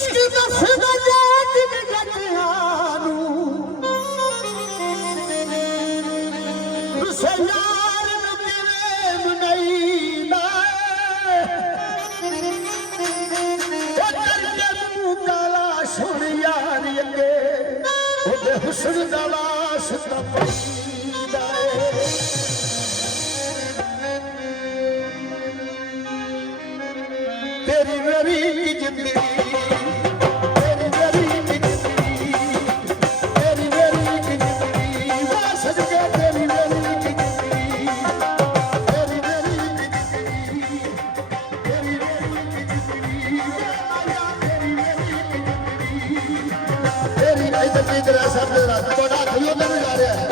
इश्क दसदा जात जटियां नूं रुसे यार नूं किवें मनाईदा करके मूंह काला सुण यार अगे ओदे हुस्न दा वास्ता पईदा तेरी मेरी जिंदगी तेरी मेरी जिंदगी तेरी मेरी जिंदगी वाह सजके तेरी मेरी जिंदगी तेरी मेरी जिंदगी तेरी मेरी जिंदगी तेरी मेरी जिंदगी तेरी इधर इधर ऐसा तेरा बड़ा खुलो नहीं जा रहा है